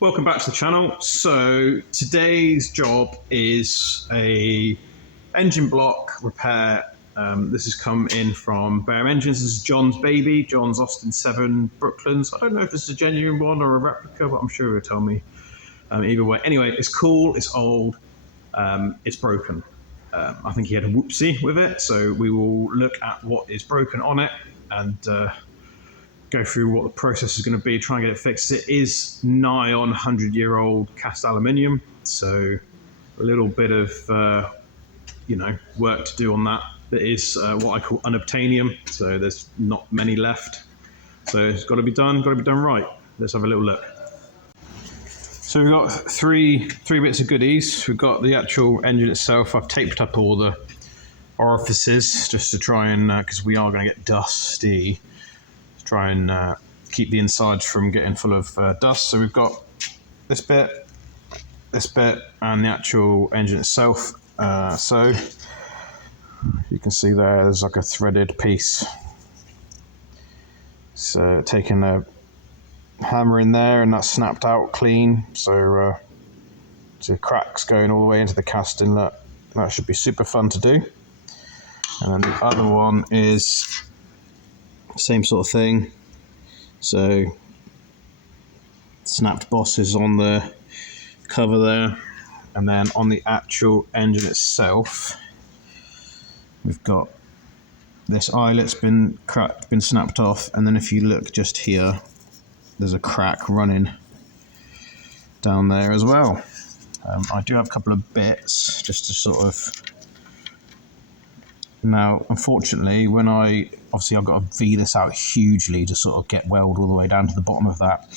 Welcome back to the channel. So today's job is a engine block repair. This has come in from Bear Engines. This is John's baby, John's Austin 7 Brooklands. I don't know if this is a genuine one or a replica, but I'm sure he'll tell me. Either way, anyway, it's cool, it's old, it's broken. I think he had a whoopsie with it, so we will look at what is broken on it and go through what the process is going to be, try and get it fixed. It is nigh on 100-year-old cast aluminium, so a little bit of work to do on that. It is what I call unobtainium, so there's not many left. So it's got to be done right. Let's have a little look. So we've got three bits of goodies. We've got the actual engine itself. I've taped up all the orifices just to try and, because we are going to get dusty, try and keep the insides from getting full of dust. So we've got this bit, and the actual engine itself. So you can see there's like a threaded piece. So taking a hammer in there, and that's snapped out clean. So the cracks going all the way into the cast inlet. That should be super fun to do. And then the other one is same sort of thing. So snapped bosses on the cover there, and then on the actual engine itself, we've got this eyelet's been cracked, been snapped off, and then if you look just here, there's a crack running down there as well. I do have a couple of bits just to sort of. Now, unfortunately, when obviously I've got to V this out hugely to sort of get weld all the way down to the bottom of that.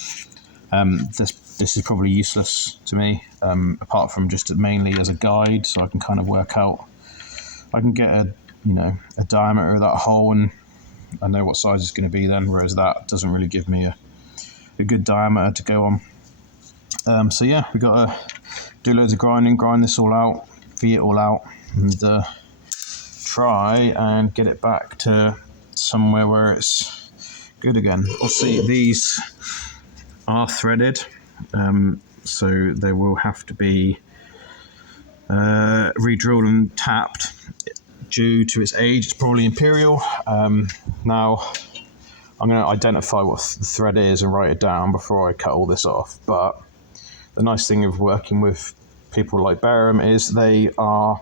This is probably useless to me, apart from just mainly as a guide, so I can kind of work out. I can get a diameter of that hole, and I know what size it's going to be then, whereas that doesn't really give me a good diameter to go on. So yeah, we've got to do loads of grinding, grind this all out, V it all out, and try and get it back to somewhere where it's good again. Obviously these are threaded, so they will have to be re-drilled and tapped due to its age. It's probably imperial. Now I'm going to identify what the thread is and write it down before I cut all this off. But the nice thing of working with people like Barham is they are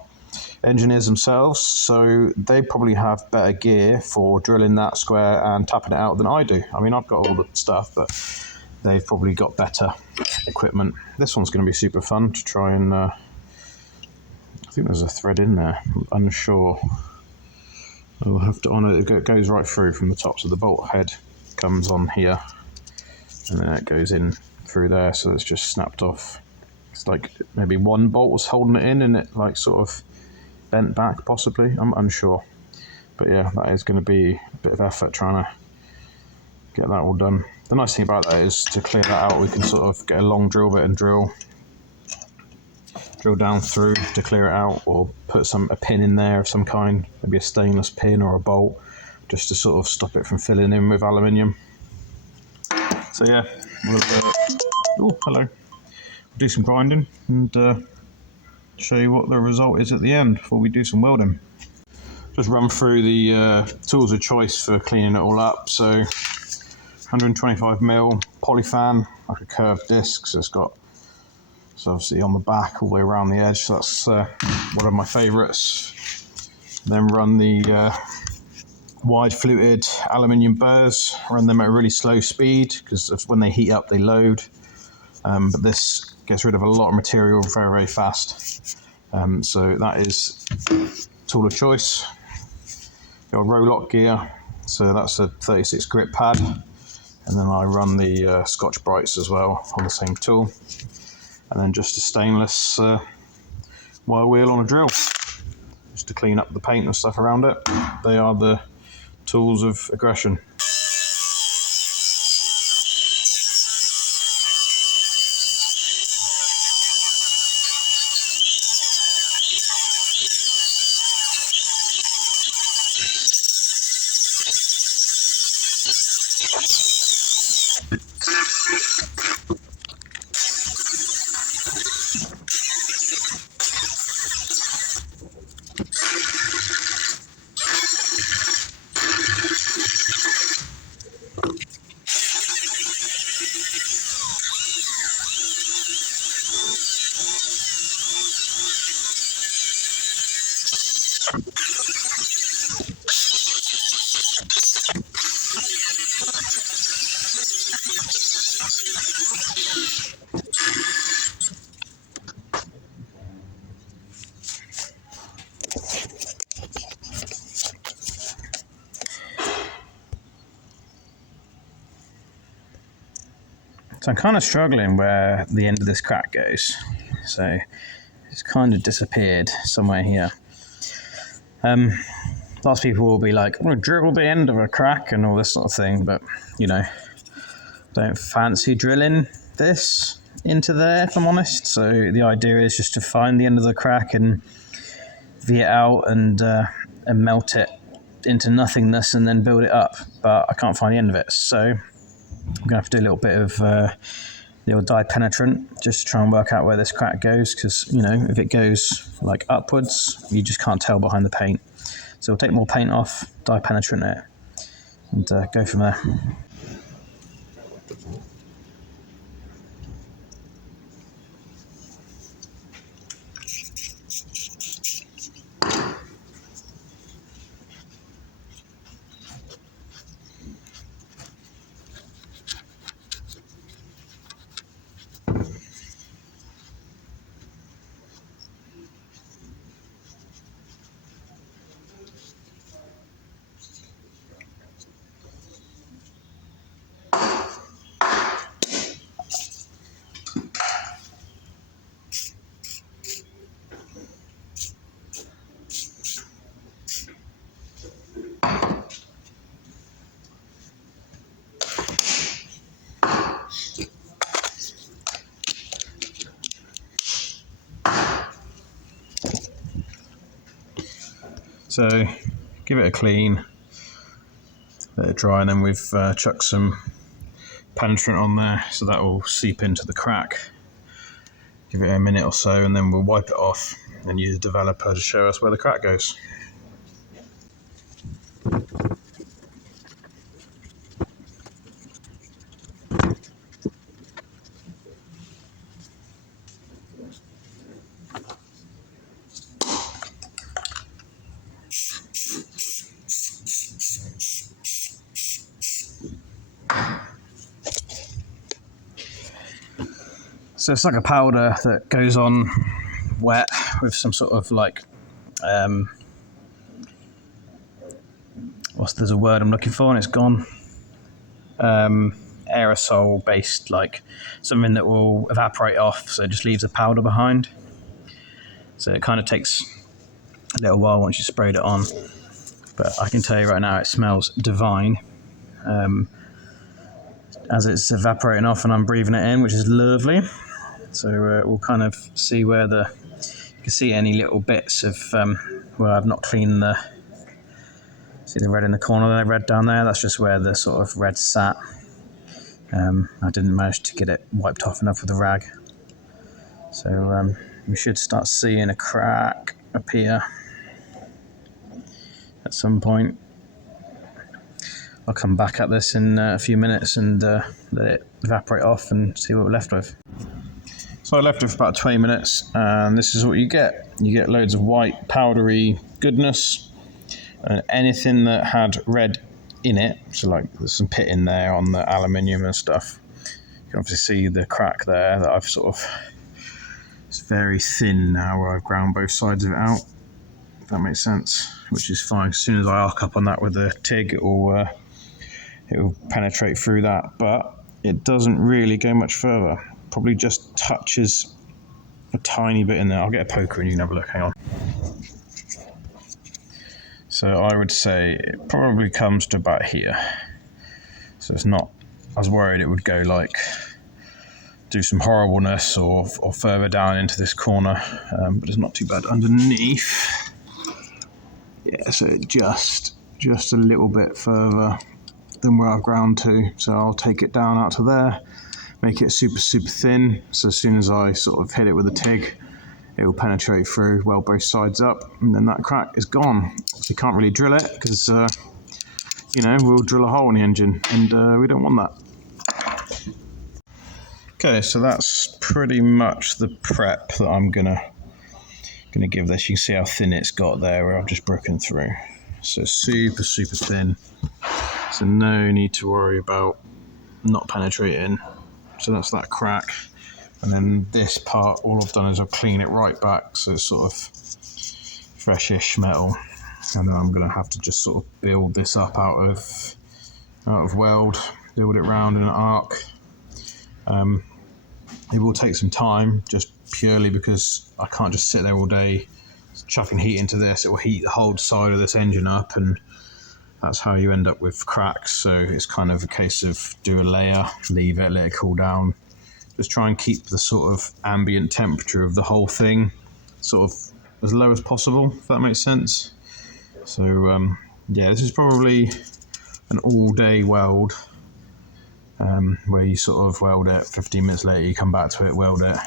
engineers themselves, so they probably have better gear for drilling that square and tapping it out than I do. I mean, I've got all the stuff, but they've probably got better equipment. This one's going to be super fun to try and I think there's a thread in there, I'm unsure. I'll have to honour it. It goes right through from the top, so the bolt head comes on here and then it goes in through there, so it's just snapped off. It's like maybe one bolt was holding it in and it like sort of bent back possibly, I'm unsure. But yeah, that is going to be a bit of effort trying to get that all done. The nice thing about that is to clear that out, we can sort of get a long drill bit and drill down through to clear it out, or put a pin in there of some kind, maybe a stainless pin or a bolt, just to sort of stop it from filling in with aluminium. So yeah, we'll oh hello, we'll do some grinding and show you what the result is at the end before we do some welding. Just run through the tools of choice for cleaning it all up. So 125mm polyfan, like a curved disc, so it's obviously on the back all the way around the edge, so that's one of my favourites. Then run the wide fluted aluminium burrs, run them at a really slow speed because when they heat up they load, but this gets rid of a lot of material very, very fast. So that is tool of choice. Got a Rolock gear, so that's a 36 grit pad, and then I run the Scotch Brights as well on the same tool, and then just a stainless wire wheel on a drill, just to clean up the paint and stuff around it. They are the tools of aggression. So I'm kind of struggling where the end of this crack goes. So it's kind of disappeared somewhere here. Lots of people will be like, "I'm going to drill the end of a crack" and all this sort of thing, but you know, don't fancy drilling this into there, if I'm honest. So the idea is just to find the end of the crack and V it out and melt it into nothingness and then build it up. But I can't find the end of it, so I'm going to have to do a little bit of little dye penetrant just to try and work out where this crack goes, because, you know, if it goes like upwards, you just can't tell behind the paint. So we'll take more paint off, dye penetrant it, and go from there. So give it a clean, let it dry, and then we've chucked some penetrant on there, so that will seep into the crack. Give it a minute or so, and then we'll wipe it off and use the developer to show us where the crack goes. So it's like a powder that goes on wet with some sort of like, there's a word I'm looking for and it's gone. Aerosol based, like something that will evaporate off, so it just leaves a powder behind. So it kind of takes a little while once you sprayed it on, but I can tell you right now it smells divine. As it's evaporating off and I'm breathing it in, which is lovely. So we'll kind of see where you can see any little bits of where I've not cleaned see the red in the corner there, red down there, that's just where the sort of red sat. I didn't manage to get it wiped off enough with a rag. So we should start seeing a crack up here at some point. I'll come back at this in a few minutes and let it evaporate off and see what we're left with. So I left it for about 20 minutes, and this is what you get. You get loads of white, powdery goodness, and anything that had red in it, so like there's some pit in there on the aluminium and stuff. You can obviously see the crack there that I've sort of, it's very thin now where I've ground both sides of it out, if that makes sense, which is fine. As soon as I arc up on that with the TIG, it will penetrate through that, but it doesn't really go much further. Probably just touches a tiny bit in there. I'll get a poker and you can have a look, hang on. So I would say it probably comes to about here. So it's not, I was worried it would go like, do some horribleness or further down into this corner, but it's not too bad underneath. Yeah, so just a little bit further than where I've ground to. So I'll take it down out to there, make it super, super thin. So as soon as I sort of hit it with a TIG, it will penetrate through, weld both sides up, and then that crack is gone. So you can't really drill it because, we'll drill a hole in the engine, and we don't want that. Okay, so that's pretty much the prep that I'm gonna give this. You can see how thin it's got there where I've just broken through. So super, super thin. So no need to worry about not penetrating. So that's that crack. And then this part, all I've done is I've cleaned it right back, so it's sort of freshish metal. And then I'm going to have to just sort of build this up out of weld, build it round in an arc. It will take some time, just purely because I can't just sit there all day chucking heat into this. It will heat the whole side of this engine up, and that's how you end up with cracks. So it's kind of a case of do a layer, leave it, let it cool down. Just try and keep the sort of ambient temperature of the whole thing sort of as low as possible, if that makes sense. So yeah, this is probably an all-day weld, where you sort of weld it, 15 minutes later you come back to it, weld it.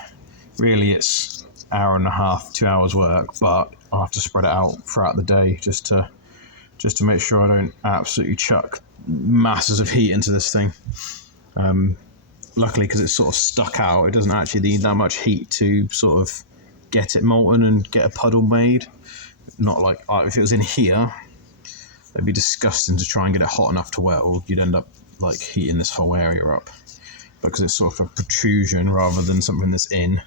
Really it's hour and a half, 2 hours work, but I'll have to spread it out throughout the day just to make sure I don't absolutely chuck masses of heat into this thing. Luckily, because it's sort of stuck out, it doesn't actually need that much heat to sort of get it molten and get a puddle made. Not like if it was in here, it'd be disgusting to try and get it hot enough to weld. You'd end up like heating this whole area up. Because it's sort of a protrusion rather than something that's in,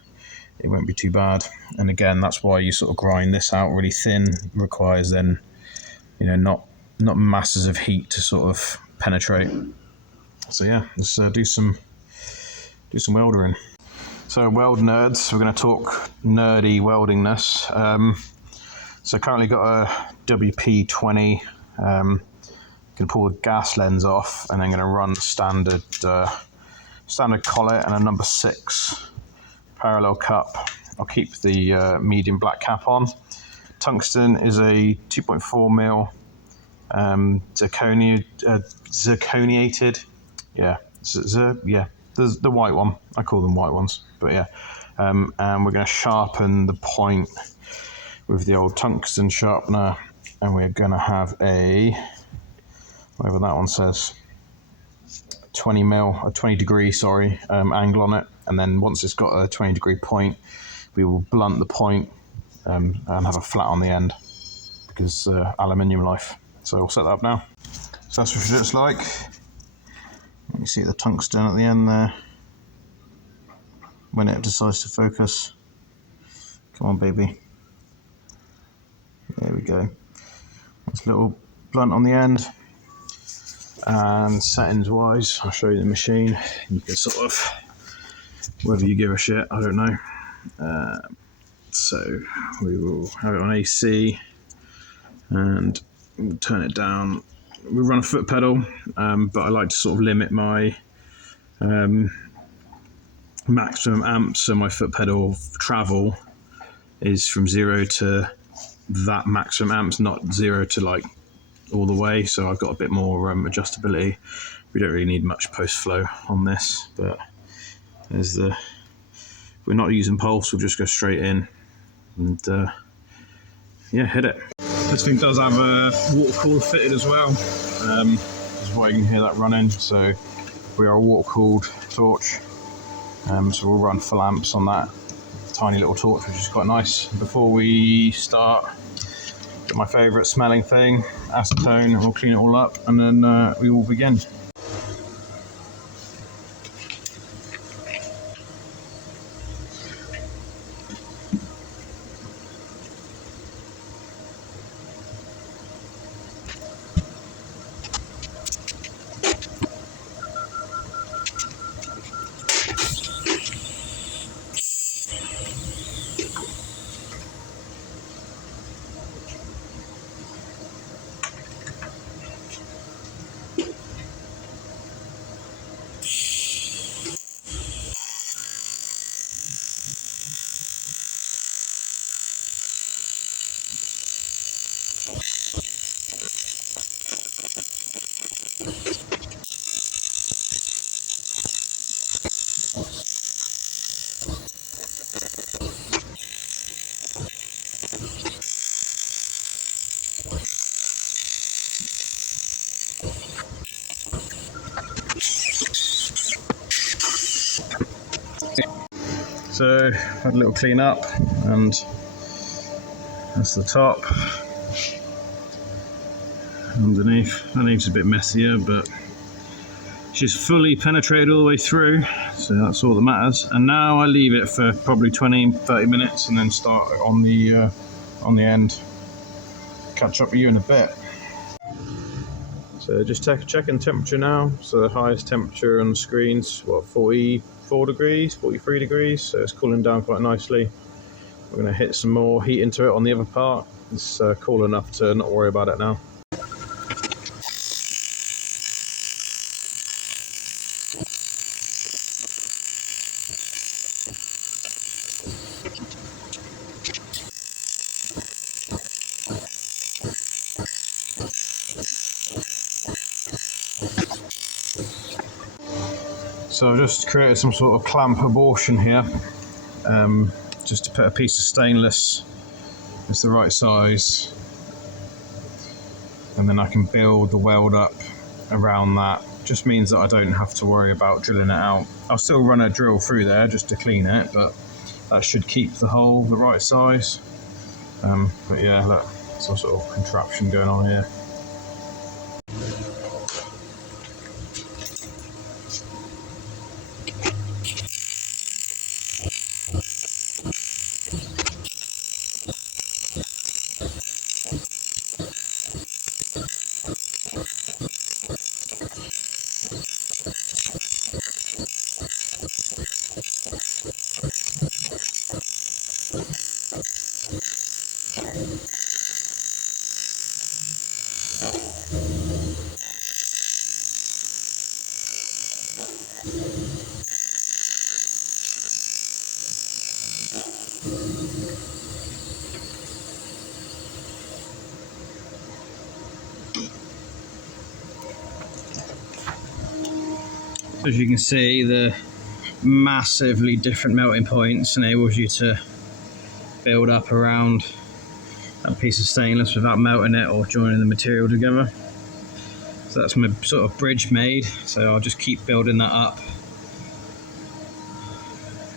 it won't be too bad. And again, that's why you sort of grind this out really thin. It requires then, you know, not masses of heat to sort of penetrate. So yeah, let's do some weldering. So weld nerds, we're going to talk nerdy weldingness. So currently got a WP20. Going to pull the gas lens off, and then going to run standard collet and a number 6 parallel cup. I'll keep the medium black cap on. Tungsten is a 2.4 mil zirconiated. Yeah, the white one. I call them white ones, but yeah. And we're going to sharpen the point with the old tungsten sharpener, and we're going to have a, whatever that one says, 20 degree angle on it. And then once it's got a 20 degree point, we will blunt the point and have a flat on the end, because aluminium life. So we'll set that up now. So that's what it looks like. You can see the tungsten at the end there when it decides to focus. Come on, baby. There we go. It's a little blunt on the end. And settings wise, I'll show you the machine. You can sort of, whether you give a shit, I don't know. So we will have it on AC, and we'll turn it down. We run a foot pedal, but I like to sort of limit my maximum amps, so my foot pedal travel is from 0 to that maximum amps, not 0 to like all the way. So I've got a bit more adjustability. We don't really need much post flow on this, but there's the, we're not using pulse, we'll just go straight in and yeah, hit it. This thing does have a water cooler fitted as well. This is why you can hear that running. So we are a water cooled torch. So we'll run full amps on that tiny little torch, which is quite nice. Before we start, get my favourite smelling thing, acetone, and we'll clean it all up, and then we will begin. So had a little clean up, and that's the top. Underneath's a bit messier, but which is fully penetrated all the way through, so that's all that matters. And now I leave it for probably 20-30 minutes and then start on the end. Catch up with you in a bit. So just checking temperature now. So the highest temperature on the screen's what, 44 degrees, 43 degrees, so it's cooling down quite nicely. We're going to hit some more heat into it on the other part. It's cool enough to not worry about it now. So I've just created some sort of clamp abortion here, just to put a piece of stainless. It's the right size, and then I can build the weld up around that. Just means that I don't have to worry about drilling it out. I'll still run a drill through there just to clean it, but that should keep the hole the right size. But yeah, look, some sort of contraption going on here. As you can see, the massively different melting points enables you to build up around that piece of stainless without melting it or joining the material together. So that's my sort of bridge made, so I'll just keep building that up,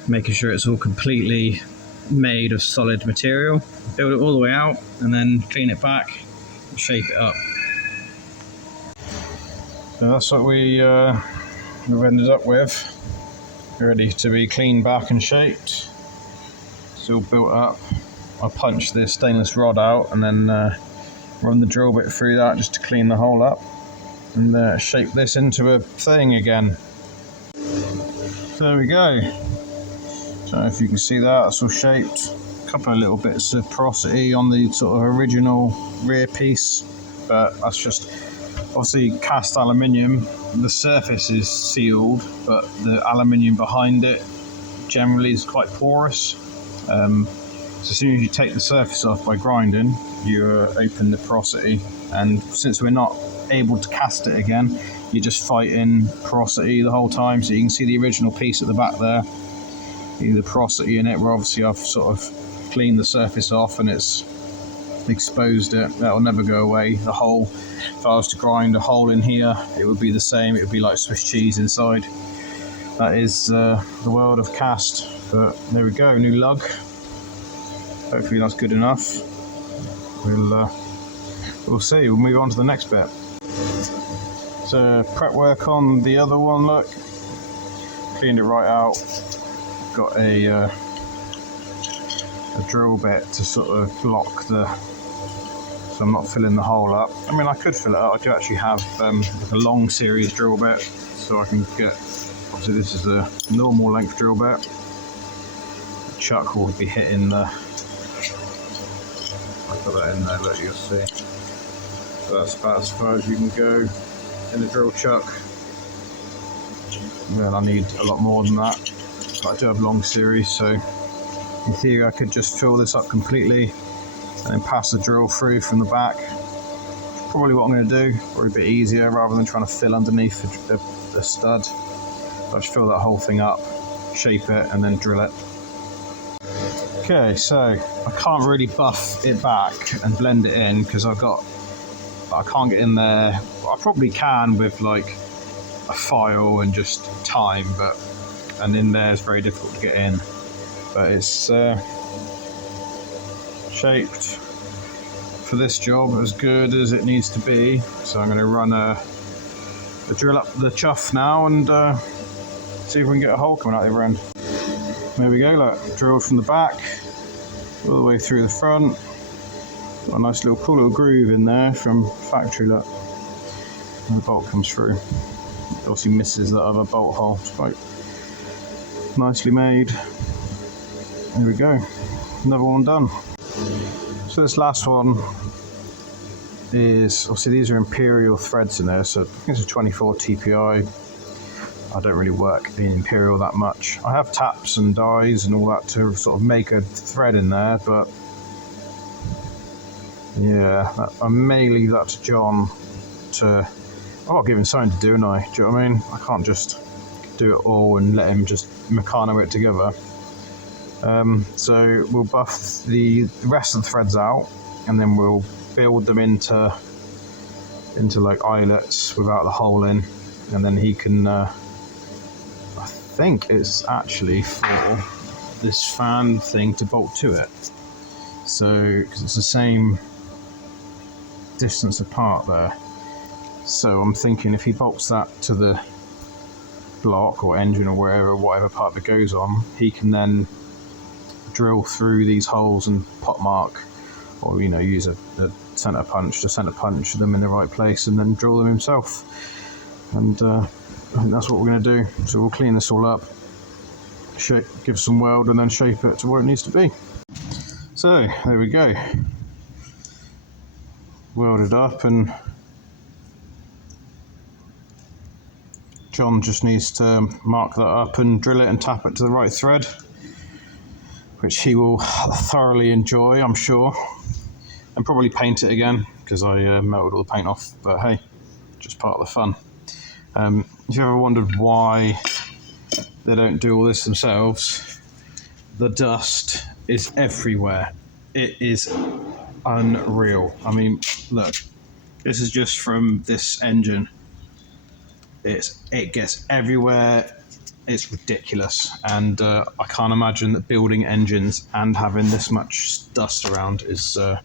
making sure it's all completely made of solid material. Build it all the way out and then clean it back and shape it up. So that's what we've ended up with, ready to be cleaned back and shaped. It's all built up. I punched this stainless rod out and then run the drill bit through that just to clean the hole up and shape this into a thing again. So there we go. Don't know if you can see that, it's all shaped. A couple of little bits of porosity on the sort of original rear piece, but that's just obviously cast aluminium. The surface is sealed, but the aluminium behind it generally is quite porous. So as soon as you take the surface off by grinding, you open the porosity, and since we're not able to cast it again, you're just fighting porosity the whole time. So you can see the original piece at the back there, the porosity in it, where obviously I've sort of cleaned the surface off and it's exposed it. That'll never go away. The hole, if I was to grind a hole in here, it would be the same. It would be like Swiss cheese inside. That is the world of cast. But there we go, new lug. Hopefully that's good enough. We'll see. We'll move on to the next bit. So prep work on the other one. Look, cleaned it right out. Got a drill bit to sort of block so I'm not filling the hole up. I mean, I could fill it up. I do actually have like a long series drill bit, so I can get. Obviously, this is a normal length drill bit. The chuck will be hitting the. I'll put that in there, but you'll see. So that's about as far as you can go in the drill chuck. Well, I need a lot more than that. But I do have long series, so in theory I could just fill this up completely and then pass the drill through from the back. Probably what I'm going to do, or a bit easier rather than trying to fill underneath the stud. I'll just fill that whole thing up, shape it, and then drill it. Okay, so I can't really buff it back and blend it in because I can't get in there. I probably can with like a file and just time, and in there it's very difficult to get in. But it's shaped for this job as good as it needs to be. So I'm going to run a I'll drill up the chuff now and see if we can get a hole coming out the other end. There we go, look, drilled from the back all the way through the front. Got a nice little cool little groove in there from factory, look. And the bolt comes through. It obviously misses that other bolt hole. It's quite nicely made. There we go, another one done. So this last one is, obviously these are imperial threads in there, so I think it's a 24 TPI. I don't really work in imperial that much. I have taps and dies and all that to sort of make a thread in there, but yeah, I may leave that to John to, I'll give him something to do, and do you know what I mean? I can't just do it all and let him just meccano it together. So we'll buff the rest of the threads out, and then we'll build them into like eyelets without the hole in, and then he can, I think it's actually for this fan thing to bolt to it. So, because it's the same distance apart there. So I'm thinking if he bolts that to the block or engine or whatever part that goes on, he can then drill through these holes and pot mark, or use a center punch to center punch them in the right place and then drill them himself. And I think that's what we're going to do. So we'll clean this all up, give some weld, and then shape it to where it needs to be. So there we go, welded up, and John just needs to mark that up and drill it and tap it to the right thread, which he will thoroughly enjoy, I'm sure, and probably paint it again because I melted all the paint off, but hey, just part of the fun. If you ever wondered why they don't do all this themselves, the dust is everywhere. It is unreal. I mean, look, this is just from this engine. It gets everywhere. It's ridiculous, and I can't imagine that building engines and having this much dust around is a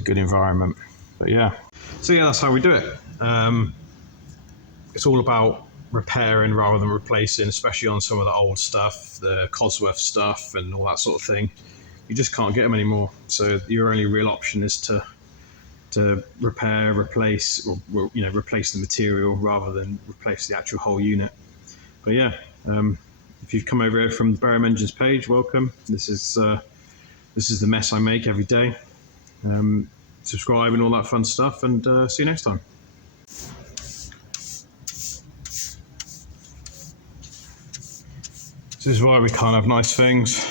good environment. But yeah, so yeah, that's how we do it. It's all about repairing rather than replacing, especially on some of the old stuff, the Cosworth stuff and all that sort of thing. You just can't get them anymore. So your only real option is to repair, replace, or replace the material rather than replace the actual whole unit. But yeah, if you've come over here from the Barham Engines page, welcome. This is the mess I make every day. Subscribe and all that fun stuff, and see you next time. This is why we can't have nice things.